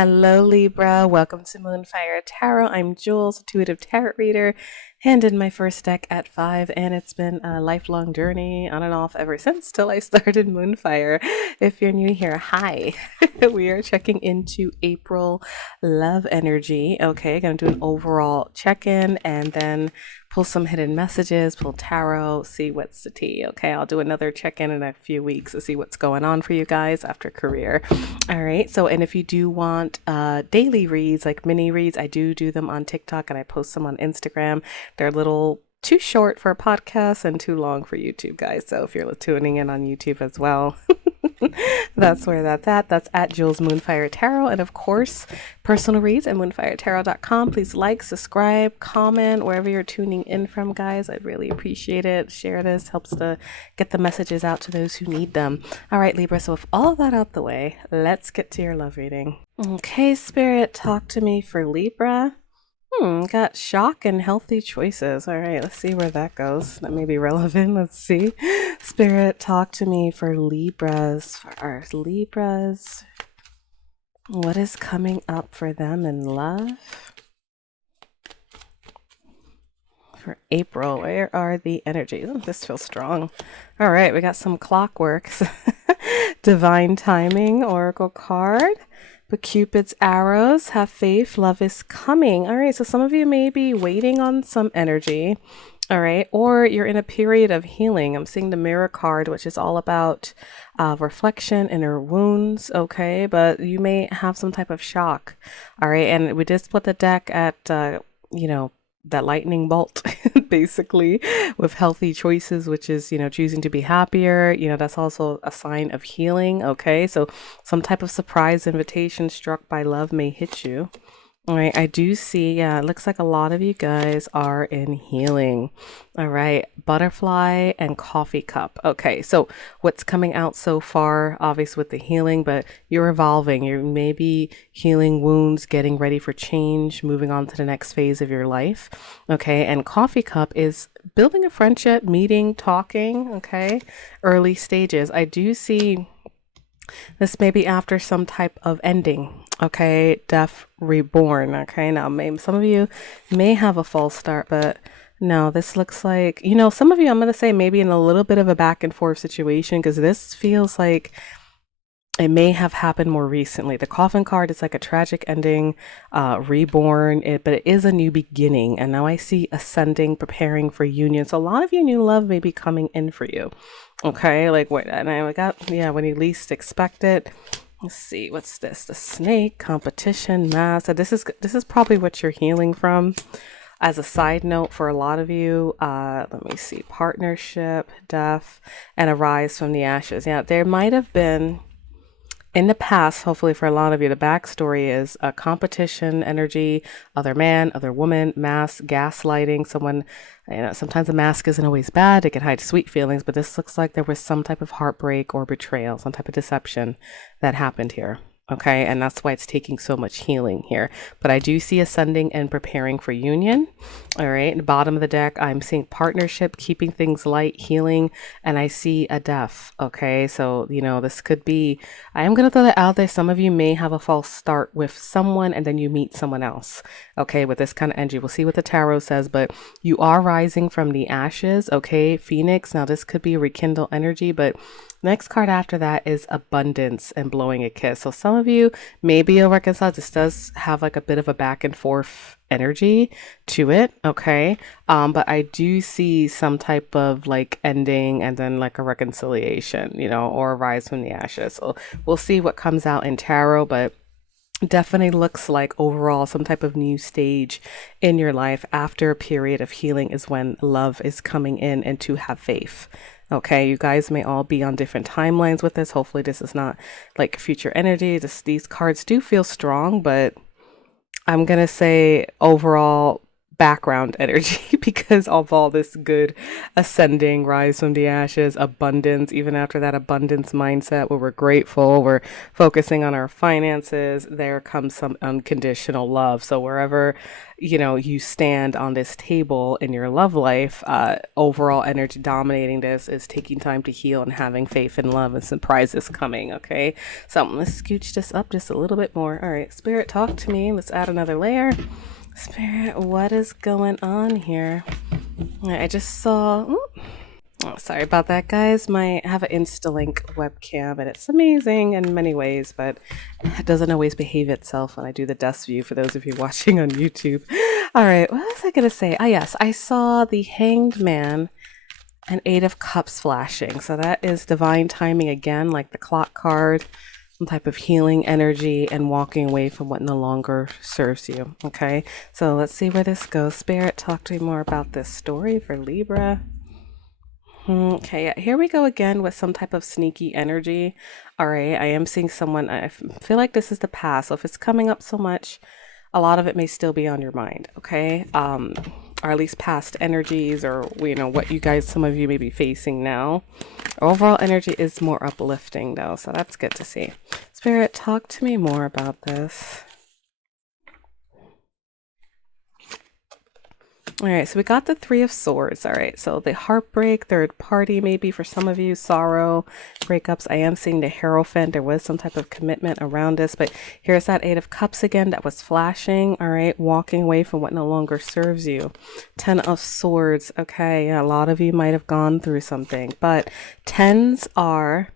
Hello, Libra. Welcome to Moonfire Tarot. I'm Jules, intuitive tarot reader. Handed my first deck at 5, and it's been a lifelong journey on and off ever since till I started Moonfire. If you're new here, hi. We are checking into April love energy. Okay, gonna do an overall check-in and then pull some hidden messages, pull tarot, see what's the tea. Okay, I'll do another check-in in a few weeks to see what's going on for you guys after career. All right, so and if you do want daily reads, like mini reads, I do them on TikTok and I post them on Instagram. They're a little too short for a podcast and too long for YouTube, guys. So if you're tuning in on YouTube as well, that's where that's at. That's at Jules Moonfire Tarot. And of course, personal reads at moonfiretarot.com. Please like, subscribe, comment wherever you're tuning in from, guys. I'd really appreciate it. Share this. Helps to get the messages out to those who need them. All right, Libra. So with all that out the way, let's get to your love reading. Okay, Spirit, talk to me for Libra. Got shock and healthy choices. All right, let's see where that goes. That may be relevant. Let's see. Spirit, talk to me for Libras. For our Libras, what is coming up for them in love? For April, where are the energies? Oh, this feels strong. All right, we got some clockworks. Divine timing, oracle card. But Cupid's arrows, have faith, love is coming. All right, so some of you may be waiting on some energy, all right, or you're in a period of healing. I'm seeing the Mirror card, which is all about reflection, inner wounds, okay, but you may have some type of shock, all right, and we did split the deck at, that lightning bolt basically with healthy choices, which is choosing to be happier. That's also a sign of healing. Okay, so some type of surprise invitation struck by love may hit you. All right, I do see, it looks like a lot of you guys are in healing. All right, butterfly and coffee cup. Okay, so what's coming out so far, obviously with the healing, but you're evolving. You're maybe healing wounds, getting ready for change, moving on to the next phase of your life. Okay, and coffee cup is building a friendship, meeting, talking, okay, early stages. I do see this may be after some type of ending, okay, death, reborn, okay. Now, maybe some of you may have a false start, but no, this looks like, some of you, I'm going to say maybe in a little bit of a back and forth situation, because this feels like it may have happened more recently. The coffin card is like a tragic ending, reborn, but it is a new beginning. And now I see ascending, preparing for union. So a lot of you new love may be coming in for you. Okay, like what? And I got, when you least expect it. Let's see, what's this? The snake, competition, mass. So this is probably what you're healing from. As a side note, for a lot of you, let me see, partnership, death, and a rise from the ashes. Yeah, there might have been in the past, hopefully for a lot of you, the backstory is a competition, energy, other man, other woman, mask, gaslighting, someone, sometimes a mask isn't always bad. It can hide sweet feelings, but this looks like there was some type of heartbreak or betrayal, some type of deception that happened here. Okay, and that's why it's taking so much healing here. But I do see ascending and preparing for union. All right, the bottom of the deck, I'm seeing partnership, keeping things light, healing, and I see a death. Okay, so, this could be, I am going to throw that out there. Some of you may have a false start with someone and then you meet someone else. Okay, with this kind of energy. We'll see what the tarot says, but you are rising from the ashes. Okay, Phoenix. Now, this could be rekindle energy, but next card after that is abundance and blowing a kiss. So some of you maybe you'll reconcile. This does have like a bit of a back and forth energy to it. Okay. But I do see some type of like ending and then like a reconciliation, or a rise from the ashes. So we'll see what comes out in tarot, but definitely looks like overall some type of new stage in your life after a period of healing is when love is coming in, and to have faith. Okay, you guys may all be on different timelines with this. Hopefully this is not like future energy. These cards do feel strong, but I'm going to say overall background energy because of all this good ascending, rise from the ashes, abundance, even after that abundance mindset where we're grateful, we're focusing on our finances, there comes some unconditional love. So wherever, you stand on this table in your love life, overall energy dominating this is taking time to heal and having faith in love and surprises coming. Okay. So let's scooch this up just a little bit more. All right. Spirit, talk to me. Let's add another layer. Spirit, what is going on here? I just saw. Oh, sorry about that, guys. I have an Instalink webcam, and it's amazing in many ways, but it doesn't always behave itself when I do the dust view for those of you watching on YouTube. All right, what was I going to say? Ah, yes, I saw the Hanged Man and Eight of Cups flashing. So that is divine timing again, like the clock card. Some type of healing energy and walking away from what no longer serves you. Okay, so let's see where this goes. Spirit, talk to me more about this story for Libra. Okay, yeah, here we go again with some type of sneaky energy. All right, I am seeing someone, I feel like this is the past. So if it's coming up so much, a lot of it may still be on your mind. Okay, or at least past energies, or what you guys, some of you may be facing now. Overall energy is more uplifting though, so that's good to see. Spirit, talk to me more about this. All right, so we got the Three of Swords. All right, so the heartbreak, third party, maybe for some of you, sorrow, breakups. I am seeing the Hierophant. There was some type of commitment around this, but here's that Eight of Cups again that was flashing. All right, walking away from what no longer serves you. Ten of Swords. Okay, yeah, a lot of you might have gone through something, but tens are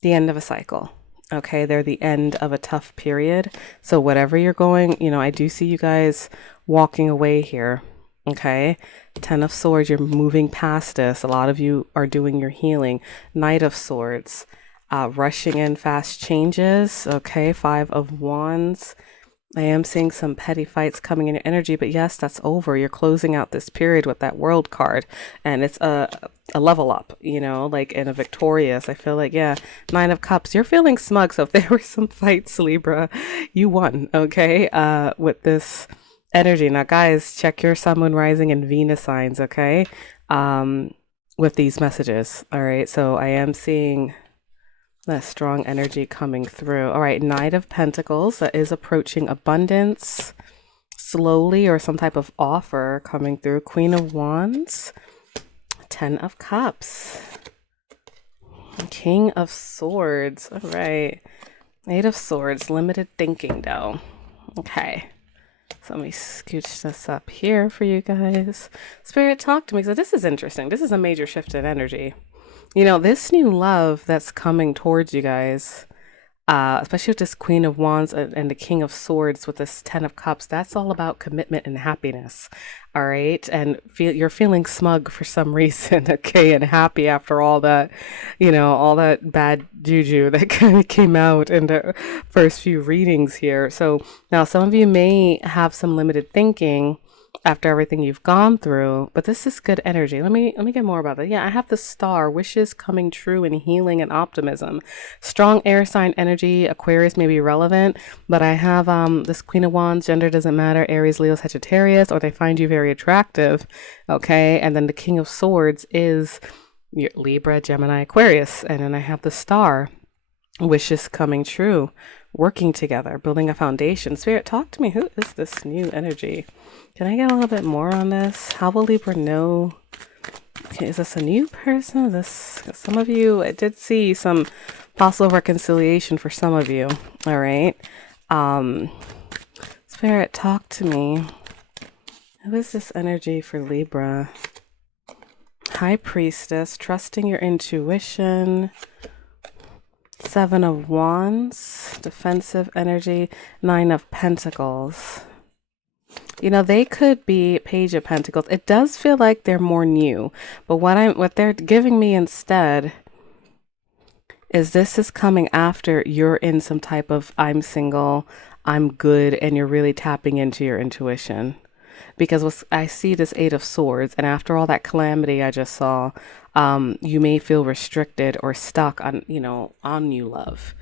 the end of a cycle. Okay, they're the end of a tough period. So whatever you're going, I do see you guys walking away here. Okay, Ten of Swords, you're moving past this. A lot of you are doing your healing. Knight of Swords, rushing in fast changes. Okay, Five of Wands. I am seeing some petty fights coming in your energy, but yes, that's over. You're closing out this period with that World card, and it's a level up, like in a victorious. I feel like, yeah, Nine of Cups, you're feeling smug. So if there were some fights, Libra, you won, okay, with this energy. Now, guys, check your Sun, Moon, Rising, and Venus signs, okay, with these messages. All right, so I am seeing that strong energy coming through. All right, Knight of Pentacles, that is approaching abundance slowly, or some type of offer coming through. Queen of Wands, Ten of Cups, King of Swords. All right, Eight of Swords, limited thinking though. Okay, so let me scooch this up here for you guys. Spirit, talk to me. So this is interesting. This is a major shift in energy. This new love that's coming towards you guys, especially with this Queen of Wands and the King of Swords with this Ten of Cups, that's all about commitment and happiness. All right. And you're feeling smug for some reason. Okay. And happy after all that, all that bad juju that kind of came out in the first few readings here. So now some of you may have some limited thinking after everything you've gone through, but this is good energy. Let me get more about that. Yeah, I have the Star, wishes coming true and healing and optimism. Strong air sign energy. Aquarius may be relevant, but I have this Queen of Wands, gender doesn't matter, Aries, Leo, Sagittarius, or they find you very attractive. Okay, and then the King of Swords is your Libra, Gemini, Aquarius, and then I have the Star, wishes coming true, working together, building a foundation. Spirit, talk to me. Who is this new energy? Can I get a little bit more on this? How will Libra know? Okay, is this a new person? Some of you, I did see some possible reconciliation for some of you. All right. Spirit, talk to me. Who is this energy for Libra? High Priestess, trusting your intuition. Seven of Wands, defensive energy. Nine of Pentacles. They could be Page of Pentacles. It does feel like they're more new, but what they're giving me instead is this is coming after you're in some type of I'm single, I'm good, and you're really tapping into your intuition. Because I see this Eight of Swords, and after all that calamity I just saw, you may feel restricted or stuck on new love.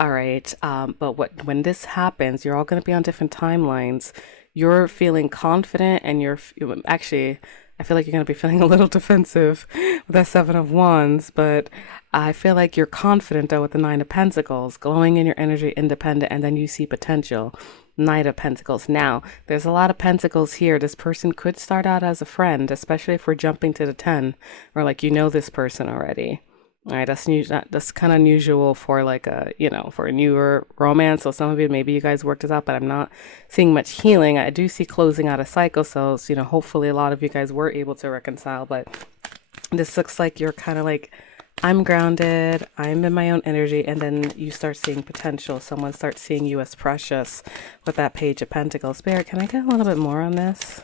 All right, but when this happens, you're all going to be on different timelines. you're feeling confident and actually, I feel like you're going to be feeling a little defensive with that Seven of Wands, but I feel like you're confident though with the Nine of Pentacles, glowing in your energy, independent, and then you see potential. Knight of Pentacles. Now, there's a lot of Pentacles here. This person could start out as a friend, especially if we're jumping to the 10, or like you know this person already. All right, that's kind of unusual for like a, for a newer romance. So some of you, maybe you guys worked this out, but I'm not seeing much healing. I do see closing out of cycle. So, hopefully a lot of you guys were able to reconcile, but this looks like you're kind of like, I'm grounded, I'm in my own energy, and then you start seeing potential. Someone starts seeing you as precious with that Page of Pentacles. Spirit, can I get a little bit more on this?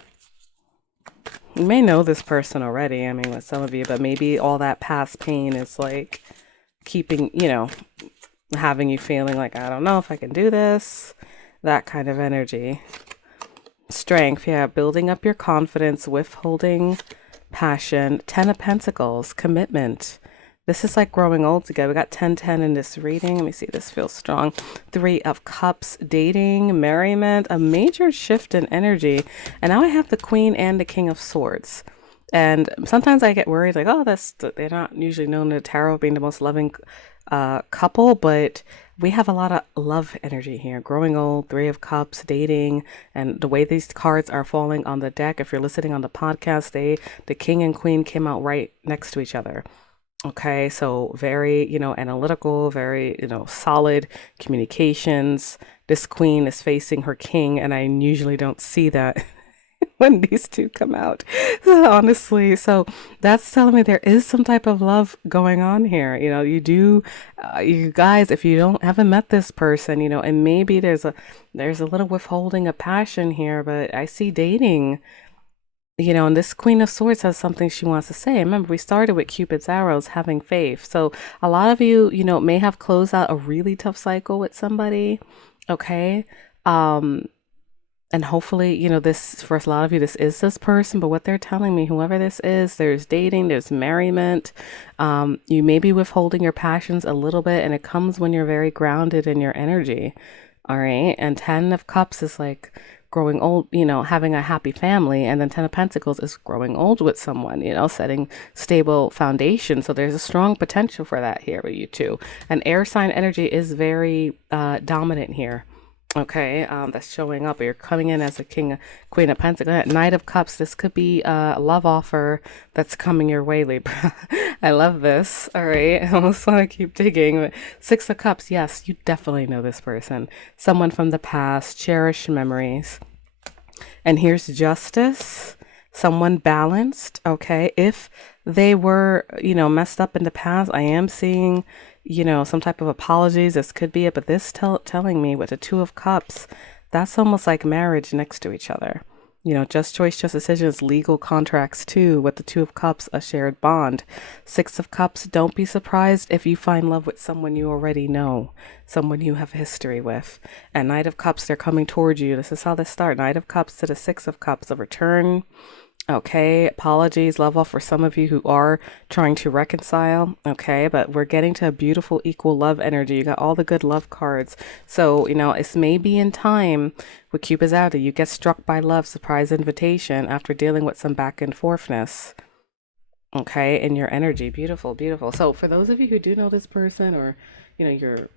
You may know this person already, I mean, with some of you, but maybe all that past pain is like keeping, having you feeling like, I don't know if I can do this, that kind of energy. Strength, yeah, building up your confidence, withholding passion. 10 of Pentacles, commitment. This is like growing old together. We got 10-10 in this reading. Let me see. This feels strong. 3 of Cups, dating, merriment, a major shift in energy. And now I have the Queen and the King of Swords. And sometimes I get worried, like, oh, they're not usually known in the tarot being the most loving couple, but we have a lot of love energy here. Growing old, 3 of Cups, dating, and the way these cards are falling on the deck, if you're listening on the podcast, the King and Queen came out right next to each other. Okay, so very, analytical, very, solid communications. This Queen is facing her King, and I usually don't see that when these two come out. So honestly, so that's telling me there is some type of love going on here. You do, you guys, if you haven't met this person, and maybe there's a little withholding of passion here, but I see dating. And this Queen of Swords has something she wants to say. Remember, we started with Cupid's arrows, having faith. So a lot of you, may have closed out a really tough cycle with somebody. Okay. And hopefully, this, for a lot of you, this is this person, but what they're telling me, whoever this is, there's dating, there's merriment. You may be withholding your passions a little bit, and it comes when you're very grounded in your energy. All right. And 10 of Cups is like growing old, having a happy family. And then 10 of Pentacles is growing old with someone, setting stable foundation. So there's a strong potential for that here with you two. And air sign energy is very dominant here. Okay, that's showing up. You're coming in as a Queen of Pentacles. Knight of Cups, this could be a love offer that's coming your way, Libra. I love this. All right, I almost want to keep digging. 6 of Cups, yes, you definitely know this person. Someone from the past, cherished memories. And here's Justice, someone balanced, okay? If they were, messed up in the past, I am seeing some type of apologies. This could be it, but this telling me with the 2 of Cups, that's almost like marriage next to each other. Just choice, just decisions, legal contracts too. With the 2 of Cups, a shared bond. 6 of Cups, don't be surprised if you find love with someone you already know, someone you have history with. And Knight of Cups, they're coming towards you. This is how they start. Knight of Cups to the 6 of Cups, a return. Okay, apologies, love off for some of you who are trying to reconcile. Okay, but we're getting to a beautiful equal love energy. You got all the good love cards. So, it's maybe in time with Cupid's out, you get struck by love, surprise invitation after dealing with some back and forthness. Okay, in your energy. Beautiful, beautiful. So for those of you who do know this person, or, you're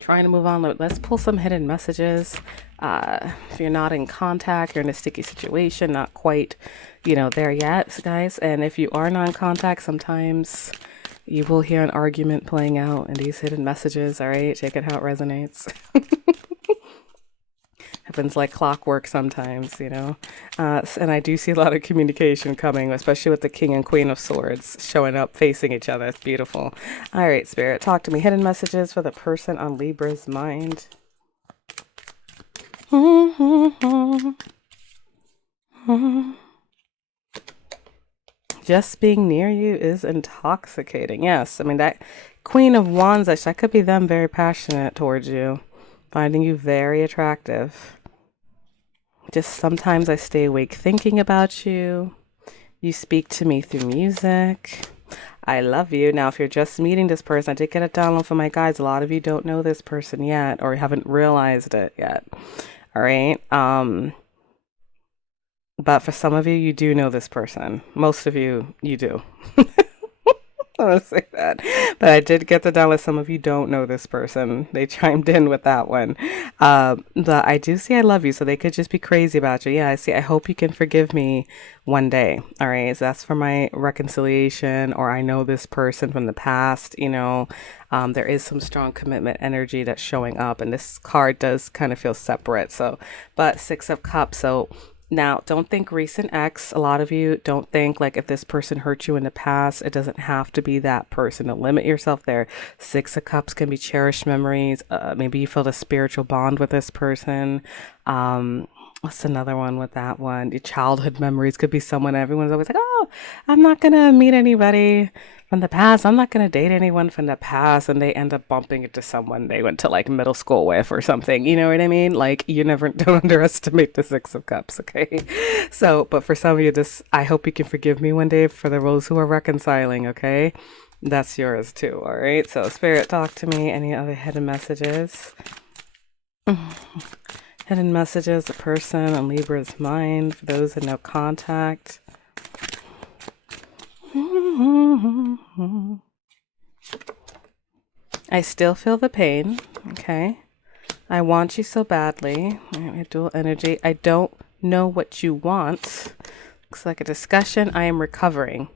trying to move on, let's pull some hidden messages. If you're not in contact, you're in a sticky situation, not quite, there yet, guys. And if you are not in contact, sometimes you will hear an argument playing out in these hidden messages. All right, take it how it resonates. Happens like clockwork sometimes, and I do see a lot of communication coming, especially with the King and Queen of Swords showing up facing each other. It's beautiful. All right, Spirit, talk to me. Hidden messages for the person on Libra's mind. Just being near you is intoxicating. Yes, I mean, that Queen of Wands, that could be them very passionate towards you, finding you very attractive. Just sometimes I stay awake thinking about you. You speak to me through music. I love you. Now, if you're just meeting this person, I did get a download from my guides. A lot of you don't know this person yet, or haven't realized it yet. All right. But for some of you, you do know this person. Most of you, you do. I want to say that. But I did get the dollar. Some of you don't know this person. They chimed in with that one. But I do see I love you. So they could just be crazy about you. Yeah, I see. I hope you can forgive me one day. All right. So that's for my reconciliation, or I know this person from the past. There is some strong commitment energy that's showing up. And this card does kind of feel separate. So, but Six of Cups. So, now, don't think recent ex. A lot of you don't think like if this person hurt you in the past, it doesn't have to be that person. Don't limit yourself there. Six of Cups can be cherished memories. Maybe you felt a spiritual bond with this person. What's another one with that one? Your childhood memories could be someone everyone's always like, oh, I'm not going to meet anybody from the past. I'm not going to date anyone from the past. And they end up bumping into someone they went to like middle school with or something. You know what I mean? Like, you never don't underestimate the Six of Cups. Okay. So, but for some of you, I hope you can forgive me one day for the those who are reconciling. Okay. That's yours too. All right. So, Spirit, talk to me. Any other hidden messages? Hidden messages, a person on Libra's mind for those in no contact. I still feel the pain. Okay. I want you so badly. Dual energy. I don't know what you want. Looks like a discussion. I am recovering.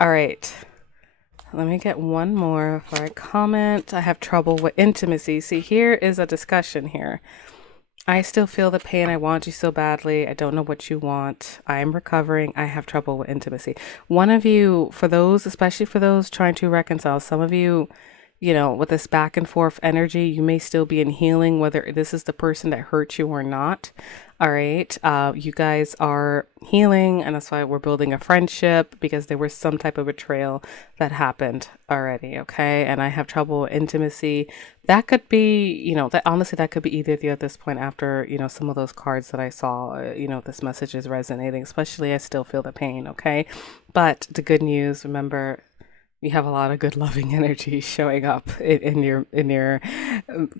All right. Let me get one more before I comment. I have trouble with intimacy. See, here is a discussion here. I still feel the pain. I want you so badly. I don't know what you want. I am recovering. I have trouble with intimacy. One of you, for those, especially for those trying to reconcile, some of you, with this back and forth energy, you may still be in healing, whether this is the person that hurt you or not. All right. You guys are healing, and that's why we're building a friendship, because there was some type of betrayal that happened already. Okay. And I have trouble with intimacy. That could be, that honestly, that could be either of you at this point after, some of those cards that I saw, this message is resonating, especially I still feel the pain. Okay. But the good news, remember, you have a lot of good loving energy showing up in your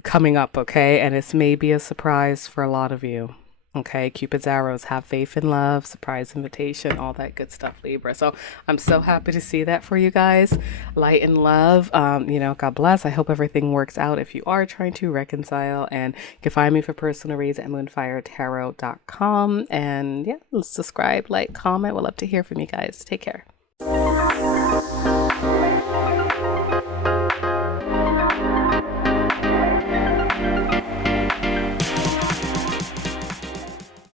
coming up, okay? And it's maybe a surprise for a lot of you. Okay, Cupid's arrows, have faith in love, surprise invitation, all that good stuff, Libra. So I'm so happy to see that for you guys. Light and love, God bless. I hope everything works out if you are trying to reconcile. And you can find me for personal reads at moonfiretarot.com. And yeah, subscribe, like, comment. We'd love to hear from you guys. Take care.